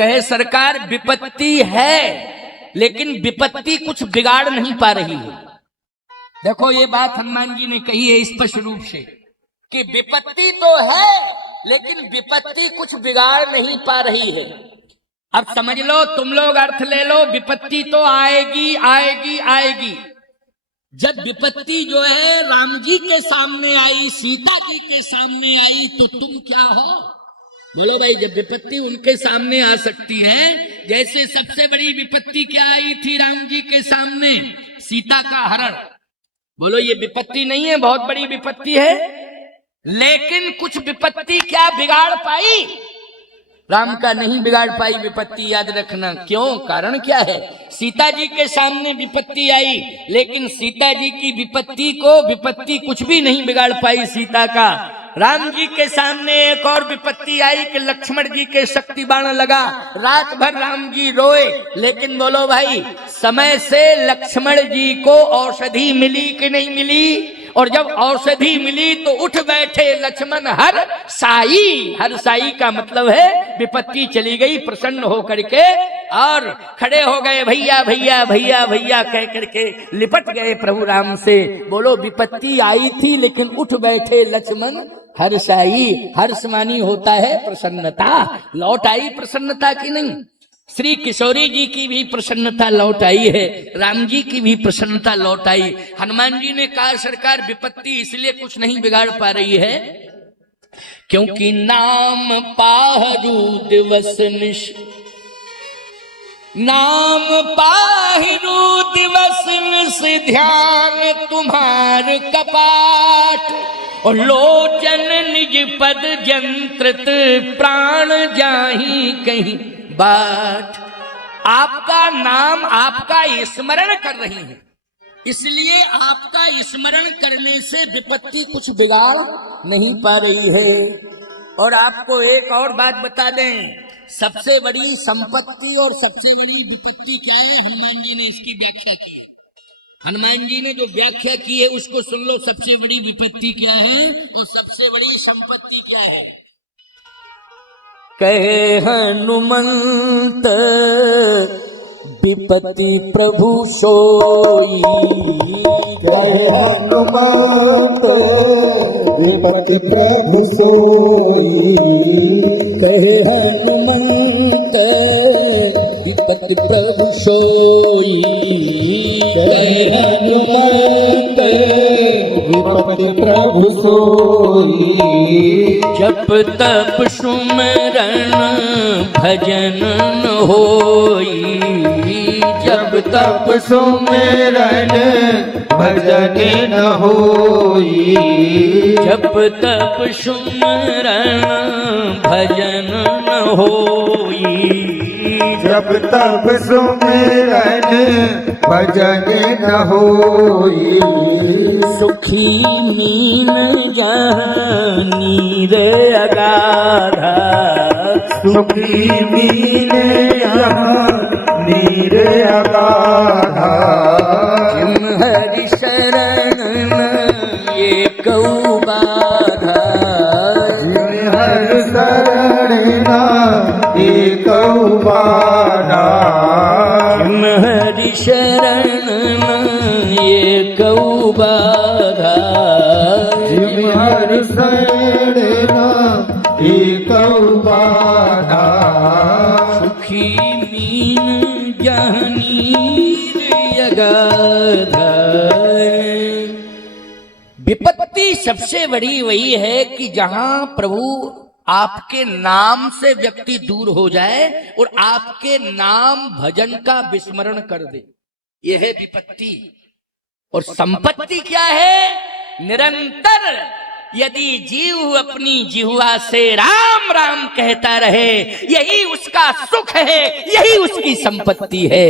कहे सरकार विपत्ति है लेकिन विपत्ति कुछ बिगाड़ नहीं पा रही है। देखो ये बात हनुमान जी ने कही है स्पष्ट रूप से कि विपत्ति तो है लेकिन विपत्ति कुछ बिगाड़ नहीं पा रही है। अब समझ लो, तुम लोग अर्थ ले लो, विपत्ति तो आएगी आएगी आएगी। जब विपत्ति जो है राम जी के सामने आई, सीता जी के सामने आई, तो तुम क्या हो? बोलो भाई, जब विपत्ति उनके सामने आ सकती है, जैसे सबसे बड़ी विपत्ति क्या आई थी राम जी के सामने? सीता का हरण। बोलो ये विपत्ति नहीं है, बहुत बड़ी विपत्ति है, लेकिन कुछ विपत्ति क्या बिगाड़ पाई? राम का नहीं बिगाड़ पाई विपत्ति, याद रखना। क्यों? कारण क्या है? सीता जी के सामने विपत्ति आई, लेकिन सीता जी की विपत्ति को विपत्ति कुछ भी नहीं बिगाड़ पाई सीता का। राम जी के सामने एक और विपत्ति आई कि लक्ष्मण जी के शक्ति बाण लगा, रात भर राम जी रोए, लेकिन बोलो भाई, समय से लक्ष्मण जी को औषधि मिली कि नहीं मिली? और जब औषधि मिली तो उठ बैठे लक्ष्मण हर साई। हर साई का मतलब है विपत्ति चली गई, प्रसन्न होकर के और खड़े हो गए, भैया भैया भैया भैया कह करके लिपट गए प्रभु राम से। बोलो विपत्ति आई थी लेकिन उठ बैठे लक्ष्मण हर साई। हर्ष मानी होता है प्रसन्नता। लौट आई प्रसन्नता की नहीं? श्री किशोरी जी की भी प्रसन्नता लौट आई है, राम जी की भी प्रसन्नता लौट आई। हनुमान जी ने कहा सरकार विपत्ति इसलिए कुछ नहीं बिगाड़ पा रही है क्योंकि नाम पाहरू दिवस निश, नाम पाहिरू दिवस निश ध्यान तुम्हार कपाट, और लोचन निज पद जंत्रित प्राण जाही कहीं बाट। आपका नाम, आपका स्मरण कर रही है, इसलिए आपका स्मरण करने से विपत्ति कुछ बिगाड़ नहीं पा रही है। और आपको एक और बात बता दें, सबसे बड़ी संपत्ति और सबसे बड़ी विपत्ति क्या है? हनुमान जी ने इसकी व्याख्या की। हनुमान जी ने जो व्याख्या की है उसको सुन लो। सबसे बड़ी विपत्ति क्या है और सबसे बड़ी संपत्ति क्या है? कहे हनुमंत विपत्ति प्रभु सोई, कहे हनुमंत विपत्ति प्रभु सोई, कहे हनुमंत विपत्ति प्रभु सोई, कहे हनुमंत विपत्ति प्रभु सोई। जप तप सुमरण भजन न होई, जब तप सुमिरन भजन न होई, जप तप सुमरण भजन न होई, जब तप सुमिरन भजन न होई। सुखी मीन जानी रे अगाधा, सुखी मीन जानी रे अगाधा, जिम हरि शरण ये कौ बाधा, जिम हरि शरण एकौ बाधा, जिम हरि शरण ये कौ बाधा, जिम हरि शरण एकौ बाधा। सुखी मीन जानी रे अगाधा। विपत्ति सबसे बड़ी वही है कि जहां प्रभु आपके नाम से व्यक्ति दूर हो जाए और आपके नाम भजन का विस्मरण कर दे, यह है विपत्ति। और संपत्ति क्या है? निरंतर यदि जीव अपनी जिह्वा से राम राम कहता रहे, यही उसका सुख है, यही उसकी संपत्ति है।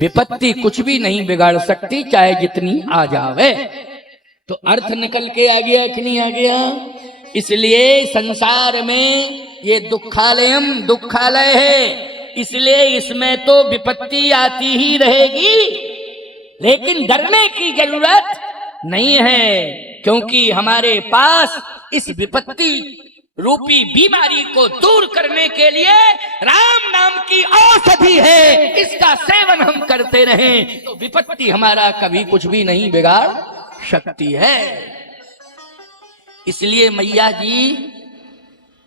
विपत्ति कुछ भी नहीं बिगाड़ सकती, चाहे जितनी आ जावे। तो अर्थ निकल के आ गया कि नहीं आ गया? इसलिए संसार में ये दुखालयम दुखालय है, इसलिए इसमें तो विपत्ति आती ही रहेगी, लेकिन डरने की जरूरत नहीं है, क्योंकि हमारे पास इस विपत्ति रूपी बीमारी को दूर करने के लिए राम नाम की औषधि है, इसका सेवन हम करते रहें तो विपत्ति हमारा कभी कुछ भी नहीं बिगाड़ सकती है। इसलिए मैया जी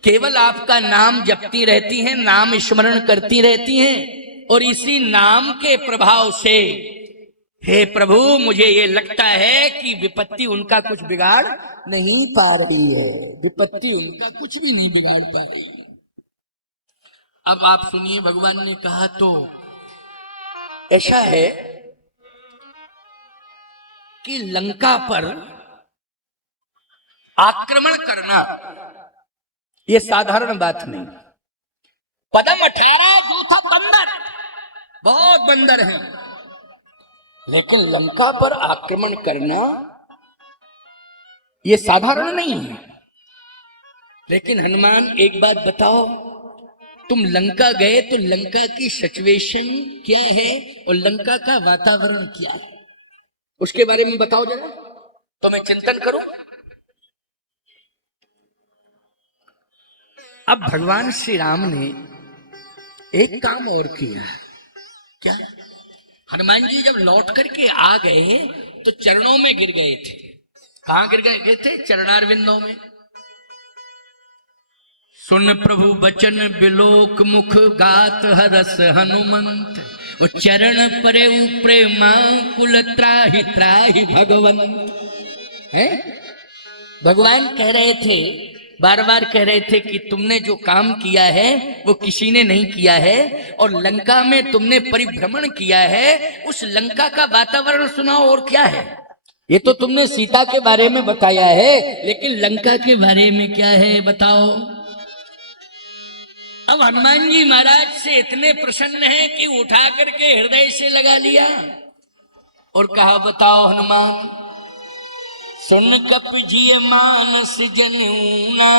केवल आपका नाम जपती रहती हैं, नाम स्मरण करती रहती हैं, और इसी नाम के प्रभाव से हे प्रभु मुझे ये लगता है कि विपत्ति उनका कुछ बिगाड़ नहीं पा रही है, विपत्ति उनका कुछ भी नहीं बिगाड़ पा रही है। अब आप सुनिए, भगवान ने कहा तो ऐसा है कि लंका पर आक्रमण करना ये साधारण बात नहीं। पदम 18 जो था बंदर, बहुत बंदर हैं, लेकिन लंका पर आक्रमण करना ये साधारण नहीं है। लेकिन हनुमान एक बात बताओ, तुम लंका गए तो लंका की सिचुएशन क्या है और लंका का वातावरण क्या है, उसके बारे में बताओ जरा, तो मैं चिंतन करूं। अब भगवान श्री राम ने एक काम और किया। क्या? हनुमान जी जब लौट करके आ गए तो चरणों में गिर गए थे। कहां गिर गए थे? चरणारविंदों में। सुन प्रभु बचन बिलोक मुख गात हरस हनुमंत, और चरण परे प्रेमा कुल त्राहि त्राहि भगवंत। है भगवान कह रहे थे, बार बार कह रहे थे कि तुमने जो काम किया है वो किसी ने नहीं किया है, और लंका में तुमने परिभ्रमण किया है, उस लंका का वातावरण सुनाओ और क्या है। ये तो तुमने सीता के बारे में बताया है, लेकिन लंका के बारे में क्या है बताओ। अब हनुमान जी महाराज से इतने प्रसन्न हैं कि उठा करके हृदय से लगा लिया और कहा, बताओ हनुमान, सुन कप जिय मानस जनूना,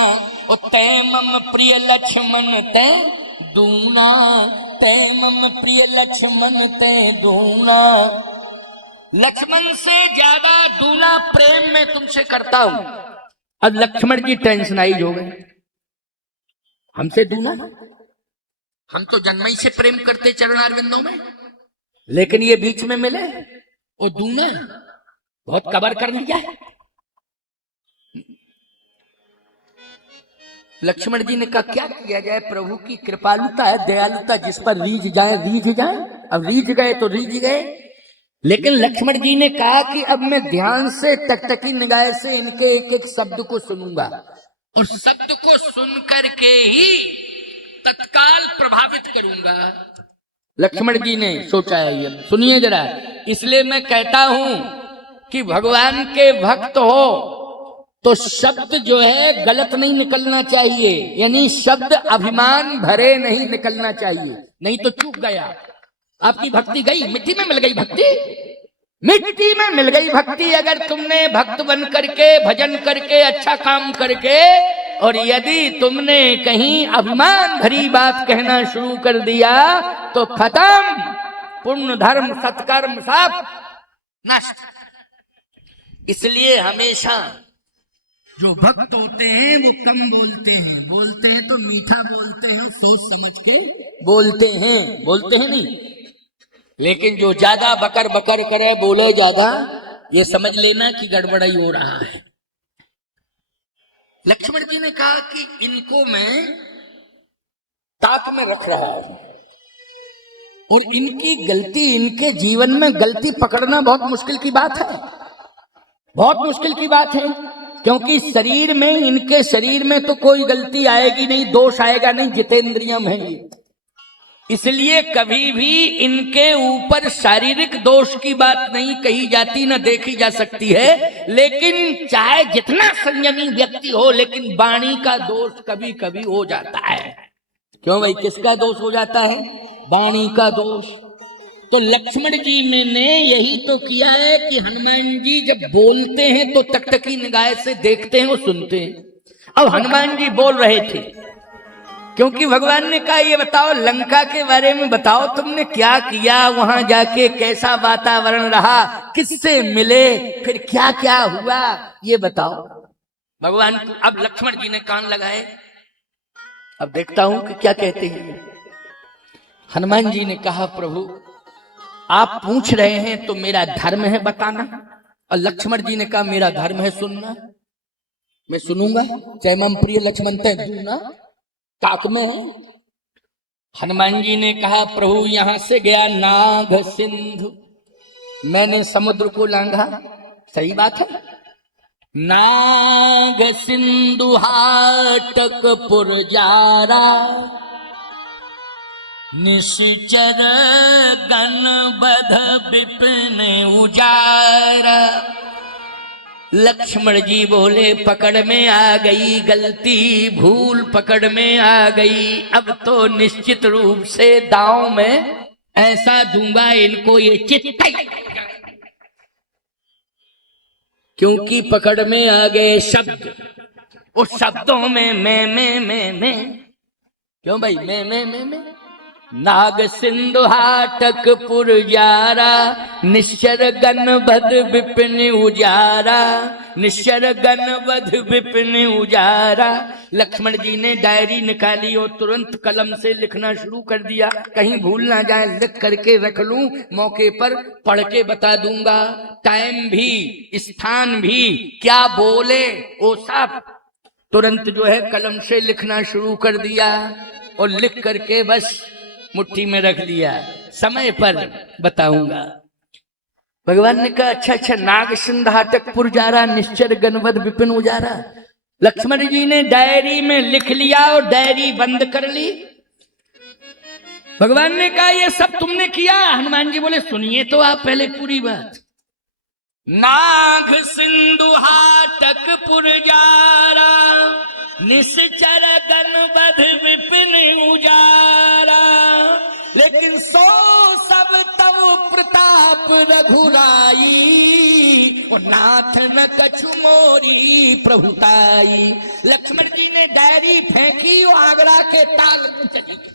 ओ तै मम प्रिय लक्ष्मण तै दूना, तै मम प्रिय लक्ष्मण तै दूना। लक्ष्मण से ज्यादा दूना प्रेम मैं तुमसे करता हूं। अब लक्ष्मण जी टेंशनाइज हो गए, हमसे दूना, हम तो जन्मई से प्रेम करते चरणारविंदों में, लेकिन ये बीच में मिले और दूना, बहुत कबर कर लिया है। लक्ष्मण जी ने कहा क्या किया जाए, प्रभु की कृपालुता है, दयालुता, जिस पर रीझ जाए रीझ जाए। अब रीझ गए तो रीझ गए, लेकिन लक्ष्मण जी ने कहा कि अब मैं ध्यान से टकटकी निगाह से इनके एक एक शब्द को सुनूंगा, और शब्द को सुन करके ही तत्काल प्रभावित करूंगा। लक्ष्मण जी ने सोचा है, ये सुनिए जरा। इसलिए मैं कहता हूं कि भगवान के भक्त हो तो शब्द जो है गलत नहीं निकलना चाहिए, यानी शब्द अभिमान भरे नहीं निकलना चाहिए, नहीं तो चूक गया। आपकी भक्ति गई, मिट्टी में मिल गई भक्ति, मिट्टी में मिल गई भक्ति। अगर तुमने भक्त बन करके, भजन करके, अच्छा काम करके, और यदि तुमने कहीं अभिमान भरी बात कहना शुरू कर दिया तो खत्म, पुण्य धर्म सत्कर्म सब नष्ट। इसलिए हमेशा जो भक्त होते हैं वो कम बोलते हैं, बोलते हैं तो मीठा बोलते हैं, सोच समझ के बोलते हैं, बोलते हैं नहीं। लेकिन जो ज्यादा बकर बकर करे, बोले ज्यादा, ये समझ लेना कि गड़बड़ाई हो रहा है। लक्ष्मण जी ने कहा कि इनको मैं ताक में रख रहा हूं, और इनकी गलती, इनके जीवन में गलती पकड़ना बहुत मुश्किल की बात है, बहुत मुश्किल की बात है। क्योंकि शरीर में, इनके शरीर में तो कोई गलती आएगी नहीं, दोष आएगा नहीं, जितेंद्रियम है ये। इसलिए कभी भी इनके ऊपर शारीरिक दोष की बात नहीं कही जाती, न देखी जा सकती है। लेकिन चाहे जितना संयमी व्यक्ति हो, लेकिन वाणी का दोष कभी कभी हो जाता है। क्यों भाई, किसका दोष हो जाता है? वाणी का दोष। तो लक्ष्मण जी मैंने यही तो किया है कि हनुमान जी जब बोलते हैं तो टकटकी निगाह से देखते हैं और सुनते हैं। अब हनुमान जी बोल रहे थे क्योंकि भगवान ने कहा, ये बताओ लंका के बारे में बताओ, तुमने क्या किया वहां जाके, कैसा वातावरण रहा, किससे मिले, फिर क्या क्या हुआ, ये बताओ। भगवान अब लक्ष्मण जी ने कान लगाए अब देखता हूं कि क्या कहते हैं। हनुमान जी ने कहा प्रभु आप पूछ रहे हैं तो मेरा धर्म है बताना, और लक्ष्मण जी ने कहा मेरा धर्म है सुनना, मैं सुनूंगा, चाहे मम प्रिय लक्ष्मण तय दूना काक में है। हनुमान जी ने कहा प्रभु यहां से गया नाग सिंधु, मैंने समुद्र को लांघा, सही बात है। नाग सिंधु हाटक पुरजारा, निश्चर गण बध विपिन उजारा। लक्ष्मण जी बोले पकड़ में आ गई गलती, भूल पकड़ में आ गई, अब तो निश्चित रूप से दांव में ऐसा दूंगा इनको ये चित्त, क्योंकि पकड़ में आ गए शब्द, उस शब्दों में मैं क्यों भाई मैं नाग सिंधु हाटक पुरजारा, निश्चर गण बध विपिन उजारा, निश्चर गण बध विपिन उजारा। लक्ष्मण जी ने डायरी निकाली और तुरंत कलम से लिखना शुरू कर दिया, कहीं भूल ना जाए, लिख करके रख लूं, मौके पर पढ़ के बता दूंगा। टाइम भी स्थान भी क्या बोले वो सब तुरंत जो है कलम से लिखना शुरू कर दिया, और लिख करके बस मुट्ठी में रख लिया, समय पर बताऊंगा। भगवान ने कहा अच्छा नाग सिंध हाटक पुरजारा, निश्चर गणवद विपिन उजारा। लक्ष्मण जी ने डायरी में लिख लिया और डायरी बंद कर ली। भगवान ने कहा ये सब तुमने किया? हनुमान जी बोले सुनिए तो आप पहले पूरी बात। नाग सिंधु हाटक पुरजारा, निश्चर गणवद विपिन उजारा, लेकिन सो सब तव प्रताप रघुराई, और नाथ न कछु मोरी प्रभुताई। लक्ष्मण जी ने डायरी फेंकी और आगरा के ताल में चली गई।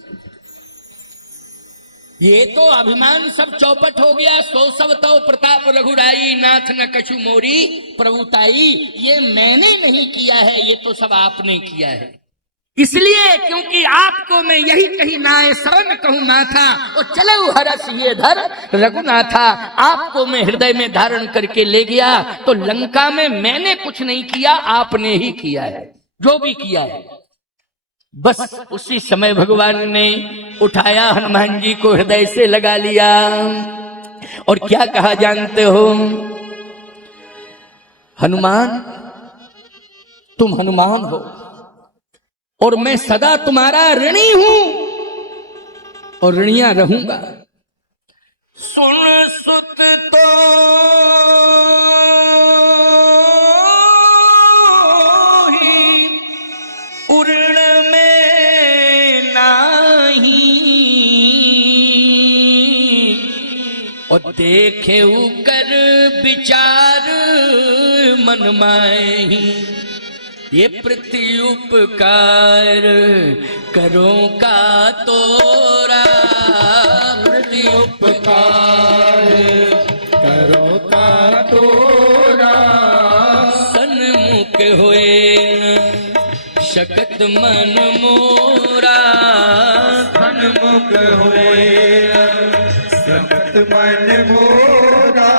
ये तो अभिमान सब चौपट हो गया। सो सब तव प्रताप रघुराई, नाथ न कछु मोरी प्रभुताई। ये मैंने नहीं किया है, ये तो सब आपने किया है। इसलिए क्योंकि आपको मैं यही कही नाय शरण कहूं माथा, और चलो हरस ये धर रघुनाथा। आपको मैं हृदय में धारण करके ले गया, तो लंका में मैंने कुछ नहीं किया, आपने ही किया है जो भी किया है। बस उसी समय भगवान ने उठाया हनुमान जी को, हृदय से लगा लिया, और क्या कहा जानते हो? हनुमान तुम हनुमान हो और मैं सदा तुम्हारा ऋणी हूं और ऋणिया रहूंगा। सुन सुत तो ही उर्ण में नाही, और देखे कर विचार मन माही। ये प्रति उपकार करो का तोरा, प्रति उपकार करो का तोरा। सन्मुख होए न शकत मन मोरा, सन्मुख होए सकत मन मोरा।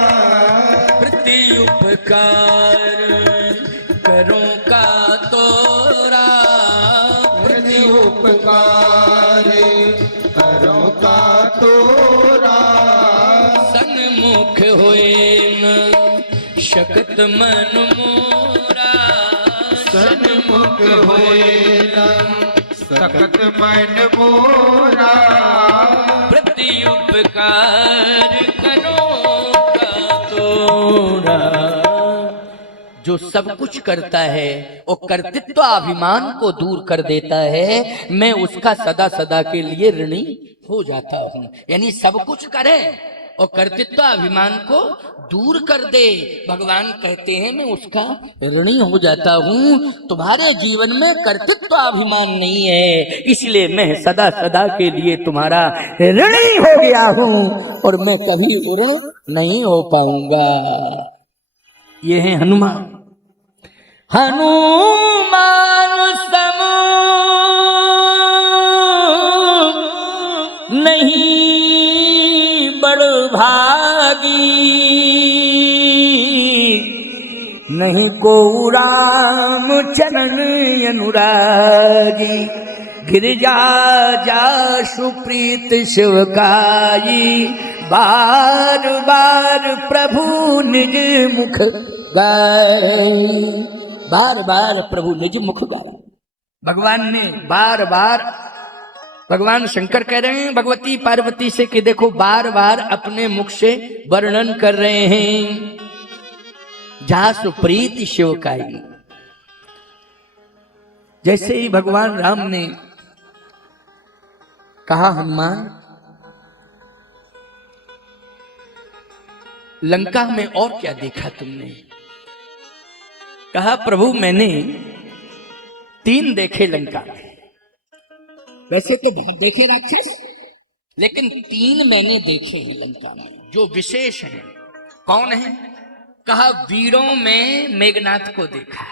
प्रति उपकार करो का तोरा, प्रति उपकार करो का तोरा। सन्मुख होए न शकत मन मोरा, सन्मुख होए न सकत मन मोरा। प्रति उपकार करो का तोरा। जो सब कुछ करता है वो कर्तृत्व अभिमान को दूर कर देता है, मैं उसका सदा सदा के लिए ऋणी हो जाता हूं। यानी सब कुछ करे और कर्तृत्व अभिमान को दूर कर दे। भगवान कहते हैं मैं उसका ऋणी हो जाता हूं। तुम्हारे जीवन में कर्तृत्व अभिमान नहीं है, इसलिए मैं सदा सदा के लिए तुम्हारा ऋणी हो गया हूं और मैं कभी ऋण नहीं हो पाऊंगा। ये है हनुमान। हनुमान सम नहीं को राम चरण अनुरागी, गिरजा जा सुप्रीत शिवकाई, बार बार प्रभु निज मुख गाई। बार बार प्रभु निज मुख गाया। भगवान ने बार बार, भगवान शंकर कह रहे हैं भगवती पार्वती से कि देखो बार बार अपने मुख से वर्णन कर रहे हैं। जा सुप्रीत शिवकाई, जैसे ही भगवान राम ने कहा हनुमान लंका में और क्या देखा तुमने? कहा प्रभु मैंने 3 देखे लंका में। वैसे तो बहुत देखे राक्षस, लेकिन 3 मैंने देखे हैं लंका में जो विशेष हैं। कौन है? कहा वीरों में मेघनाथ को देखा,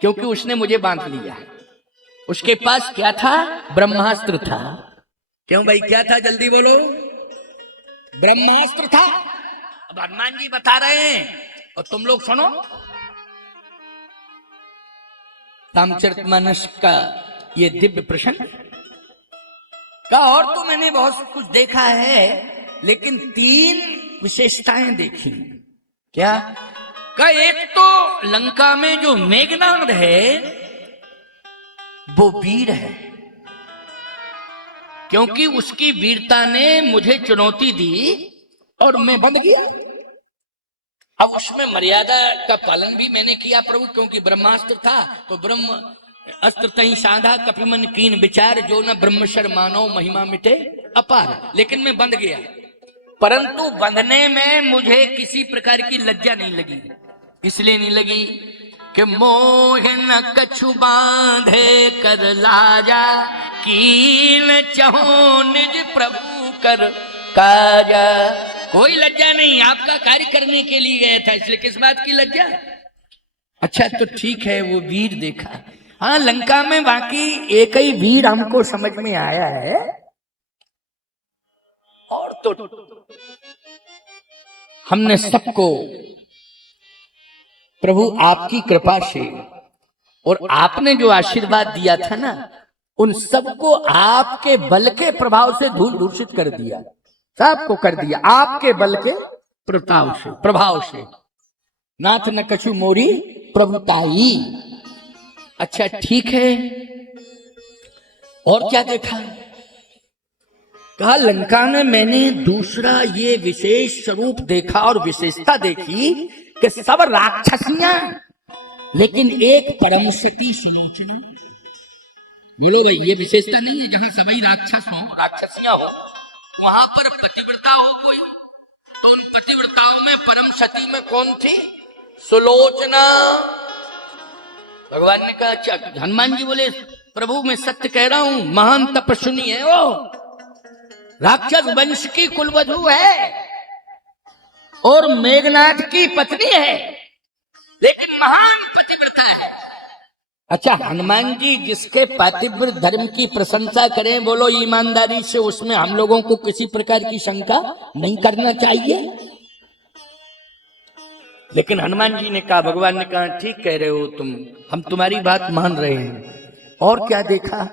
क्योंकि उसने मुझे बांध लिया। उसके पास क्या था? ब्रह्मास्त्र था। क्यों भाई क्या था? जल्दी बोलो। ब्रह्मास्त्र था। अब हनुमान जी बता रहे हैं और तुम लोग सुनो। रामचरितमानस का ये दिव्य प्रसंग का, और तो मैंने बहुत कुछ देखा है, लेकिन 3 विशेषताएं देखी। क्या? का एक तो लंका में जो मेघनाद है वो वीर है, क्योंकि उसकी वीरता ने मुझे चुनौती दी और मैं बंध गया। अब उसमें मर्यादा का पालन भी मैंने किया प्रभु, क्योंकि ब्रह्मास्त्र था तो ब्रह्म अस्त्र तही साधा कपिमन कीन विचार, जो न ब्रह्मशर मानो महिमा मिटे अपार। लेकिन मैं बंध गया, परंतु बंधने में मुझे किसी प्रकार की लज्जा नहीं लगी। इसलिए नहीं लगी कि मोह न कछु बांधे कर लाजा, कीन चहो निज प्रभु कर काजा। कोई लज्जा नहीं, आपका कार्य करने के लिए गया था, इसलिए किस बात की लज्जा? अच्छा तो ठीक है, वो वीर देखा। हाँ, लंका में बाकी एक ही वीर हमको समझ में आया है, और तो हमने सबको प्रभु आपकी कृपा से और आपने जो आशीर्वाद दिया था ना, उन सबको आपके बल के प्रभाव से धूल दूषित कर दिया। सबको कर दिया आपके बल के प्रभाव से। नाथ न कछु मोरी प्रभुताई। अच्छा ठीक है, और क्या देखा? कहा लंका में मैंने दूसरा ये विशेष स्वरूप देखा और विशेषता देखी कि सब राक्षसियां, लेकिन एक परम सती सुलोचना। बोलो भाई, ये विशेषता नहीं है जहां सभी राक्षस हो, राक्षसियां हो, वहां पर पतिव्रता हो कोई, तो उन पतिव्रताओं में परम सती में कौन थी? सुलोचना। भगवान ने कहा, अच्छा। हनुमान जी बोले प्रभु मैं सत्य कह रहा हूं, महान तपस्विनी है वो, राक्षस वंश की कुलवधू है और मेघनाथ की पत्नी है, लेकिन महान पतिव्रता है। अच्छा हनुमान जी जिसके पातिव्रत धर्म की प्रशंसा करें, बोलो ईमानदारी से उसमें हम लोगों को किसी प्रकार की शंका नहीं करना चाहिए। लेकिन हनुमान जी ने कहा, भगवान ने कहा ठीक कह रहे हो तुम, हम तुम्हारी बात मान रहे हैं। और क्या देखा?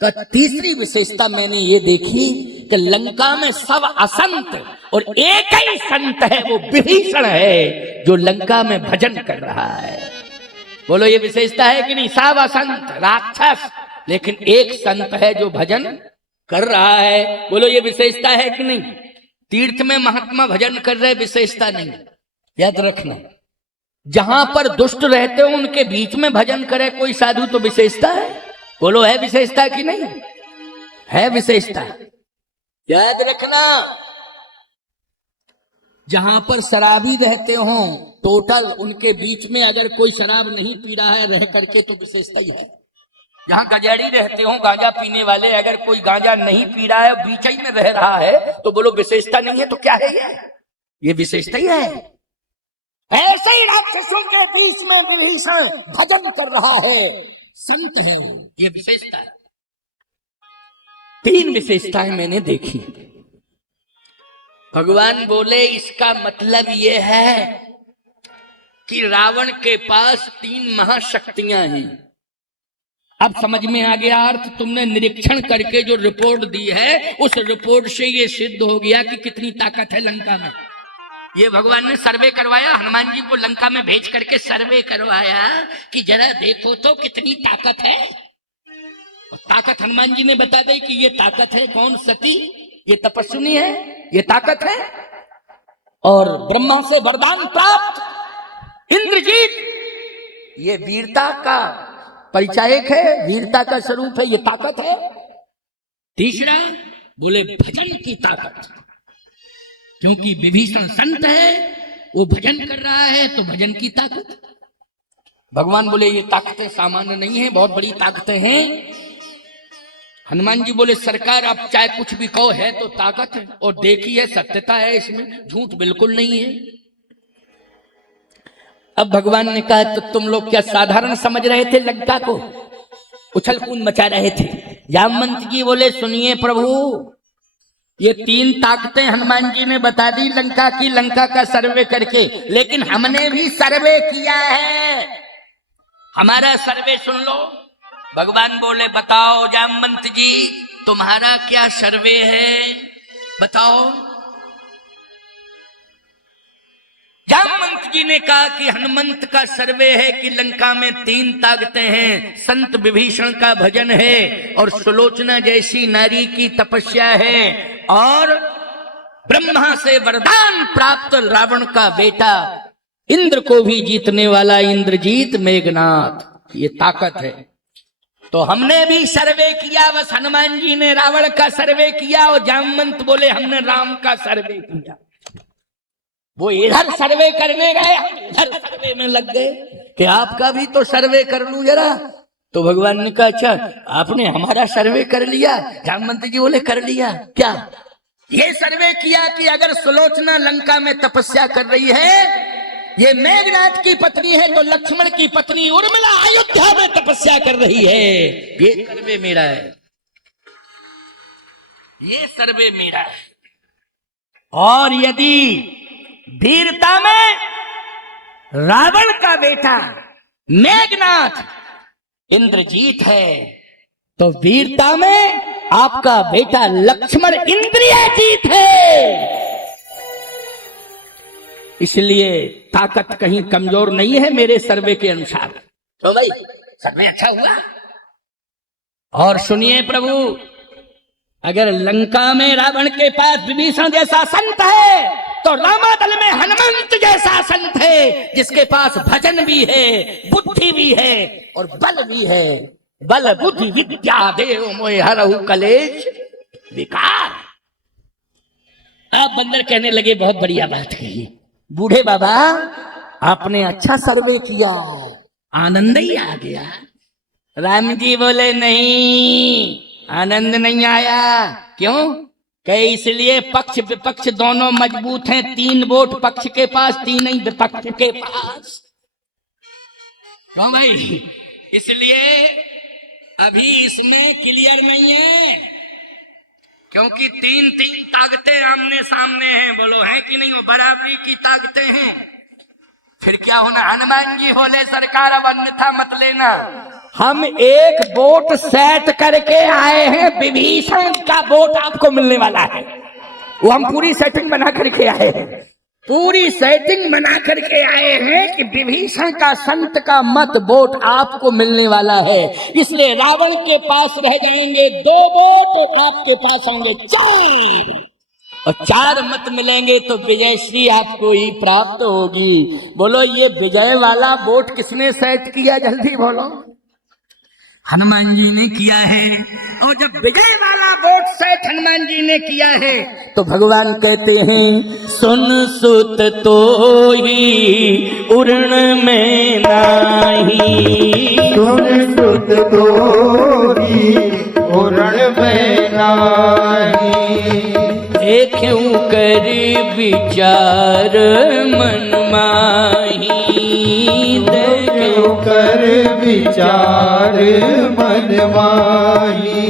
तो तीसरी विशेषता मैंने ये देखी कि लंका में सब असंत और एक ही संत है, वो विभीषण है जो लंका में भजन कर रहा है। बोलो ये विशेषता है कि नहीं? सब असंत राक्षस, लेकिन एक संत है जो भजन कर रहा है। बोलो ये विशेषता है कि नहीं? तीर्थ में महात्मा भजन कर रहे, विशेषता नहीं। याद रखना, जहां पर दुष्ट रहते हो उनके बीच में भजन करे कोई साधु तो विशेषता है। बोलो है विशेषता कि नहीं? है विशेषता। याद रखना, जहां पर शराबी रहते हो टोटल, उनके बीच में अगर कोई शराब नहीं पी रहा है रह करके तो विशेषता ही है। जहां गजाड़ी रहते हो, गांजा पीने वाले, अगर कोई गांजा नहीं पी रहा है बीच ही में रह रहा है तो बोलो विशेषता नहीं है। तो क्या है ये विशेषता ही है। ऐसे ही राक्षसों के बीच में विभीषण भजन कर रहा है, संत है, ये विशेषता है। 3 विशेषताएं मैंने देखी। भगवान बोले इसका मतलब ये है कि रावण के पास 3 महाशक्तियां हैं। अब समझ में आ गया अर्थ। तुमने निरीक्षण करके जो रिपोर्ट दी है उस रिपोर्ट से ये सिद्ध हो गया कि कितनी ताकत है लंका में। ये भगवान ने सर्वे करवाया, हनुमान जी को लंका में भेज करके सर्वे करवाया कि जरा देखो तो कितनी ताकत है। और ताकत हनुमान जी ने बता दी कि ये ताकत है कौन? सती, ये तपस्विनी है, ये ताकत है। और ब्रह्मा से वरदान प्राप्त इंद्रजीत, ये वीरता का परिचायक है, वीरता का स्वरूप है, ये ताकत है। तीसरा बोले भजन की ताकत, क्योंकि विभीषण संत है, वो भजन कर रहा है तो भजन की ताकत। भगवान बोले ये ताकतें सामान्य नहीं है, बहुत बड़ी ताकतें हैं। हनुमान जी बोले सरकार आप चाहे कुछ भी कहो, है तो ताकत है और देखिए सत्यता है इसमें, झूठ बिल्कुल नहीं है। अब भगवान ने कहा तो तुम लोग क्या साधारण समझ रहे थे लंका को? उछल कूद मचा रहे थे। जामवंत जी बोले सुनिए प्रभु, ये 3 ताकतें हनुमान जी ने बता दी लंका की, लंका का सर्वे करके, लेकिन हमने भी सर्वे किया है। हमारा सर्वे सुन लो। भगवान बोले बताओ जामवंत जी तुम्हारा क्या सर्वे है, बताओ। जामवंत जी ने कहा कि हनुमंत का सर्वे है कि लंका में 3 ताकतें हैं। संत विभीषण का भजन है और सुलोचना जैसी नारी की तपस्या है और ब्रह्मा से वरदान प्राप्त रावण का बेटा इंद्र को भी जीतने वाला इंद्रजीत मेघनाथ, ये ताकत है। तो हमने भी सर्वे किया, बस हनुमान जी ने रावण का सर्वे किया और जामवंत बोले हमने राम का सर्वे किया। वो इधर सर्वे करने गए, हम इधर सर्वे में लग गए कि आपका भी तो सर्वे कर लूं जरा। तो भगवान ने कहा अच्छा आपने हमारा सर्वे कर लिया? जामवंत जी बोले कर लिया। क्या? ये सर्वे किया कि अगर सुलोचना लंका में तपस्या कर रही है, ये मेघनाथ की पत्नी है, तो लक्ष्मण की पत्नी उर्मिला अयोध्या में तपस्या कर रही है। ये सर्वे मेरा है, ये सर्वे मेरा है। और यदि वीरता में रावण का बेटा मेघनाथ इंद्रजीत है, तो वीरता में आपका बेटा लक्ष्मण इंद्रियजीत है। इसलिए ताकत कहीं कमजोर नहीं है मेरे सर्वे के अनुसार। तो भाई सर्वे अच्छा हुआ। और सुनिए प्रभु, अगर लंका में रावण के पास विभीषण जैसा संत है, तो रामादल में हनुमंत जैसा संत है, जिसके पास भजन भी है, बुद्धि भी है और बल भी है। बल बुद्धि विद्या देव मोहि हरहु कलेश विकार। अब बंदर कहने लगे बहुत बढ़िया बात कही बूढ़े बाबा, आपने अच्छा सर्वे किया, आनंद ही आ गया। राम जी बोले नहीं, आनंद नहीं आया। क्यों? कहे इसलिए पक्ष विपक्ष दोनों मजबूत हैं। 3 वोट पक्ष के पास, 3 ही विपक्ष के पास। क्यों भाई? इसलिए अभी इसमें क्लियर नहीं है, क्योंकि 3 ताकतें आमने सामने हैं। बोलो है कि नहीं? वो बराबरी की ताकतें हैं। फिर क्या होना? हनुमान जी बोले सरकार अब अन्यथा मत लेना, हम एक वोट सेट करके आए हैं, विभीषण का वोट आपको मिलने वाला है। वो हम पूरी सेटिंग बना करके आए हैं, पूरी सेटिंग बना करके आए हैं कि विभीषण का संत का मत वोट आपको मिलने वाला है। इसलिए रावण के पास रह जाएंगे 2 वोट और आपके पास आएंगे 4, और 4 मत मिलेंगे तो विजयश्री आपको ही प्राप्त होगी। बोलो ये विजय वाला वोट किसने सेट किया? जल्दी बोलो। हनुमान जी ने किया है। और जब विजय वाला वोट सेट हनुमान जी ने किया है, तो भगवान कहते हैं सुन सुत तो ही उड़न में नाही, सुन सुत तोरी उड़न में नाही। देखूं कर विचार मन माही, देखूं कर विचार मन माही।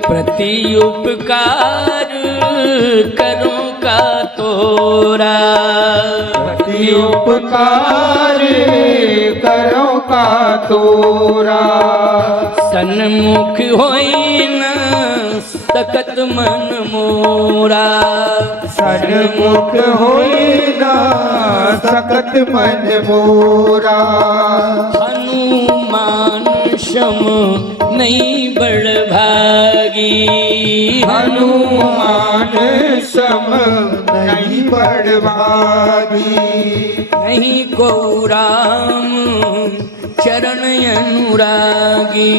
प्रति उपकार करों का तोरा, अति उपकार करो का तोरा, सन्मुख होई न सकत मन मोरा, सन्मुख होई ना सकत मन मोरा, हनुमान सम नहीं बड़भागी, हनुमान सम नहीं बड़भागी, नहीं को राम चरण अनुरागी,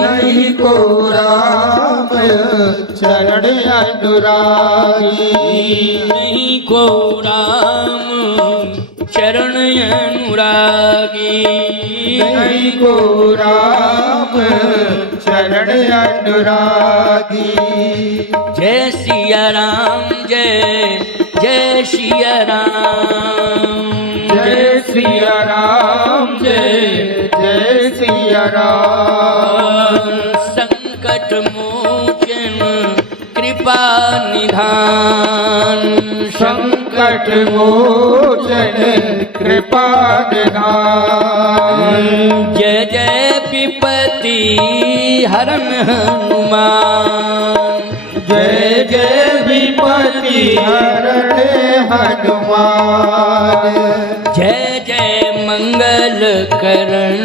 नहीं को राम चरण अनुरागी, नहीं को राम चरण अनुरागी, नहीं को राम चरण अनुरागी। जय सिया राम जय जय सिया राम, जय सिया राम जय जय सिया राम, संकट मोचन कृपा निधान, संकट मोचन कृपा निधान, जय जय विपत्ति हरन हनुमान, जय जय विपत्ति हरण हनुमान, जय जय मंगल करण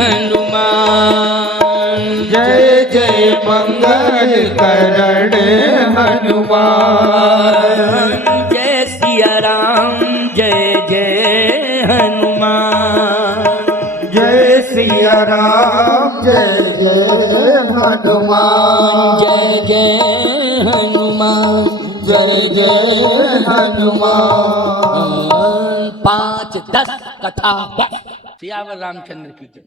हनुमान, जय जय मंगल करण हनुमान, जय सिया राम जय जय हनुमान, जय सिया राम जय जय हनुमान, जय जय हनुमान, जय जय हनुमान। 5 10 कथा बस। सियावर रामचंद्र की जय।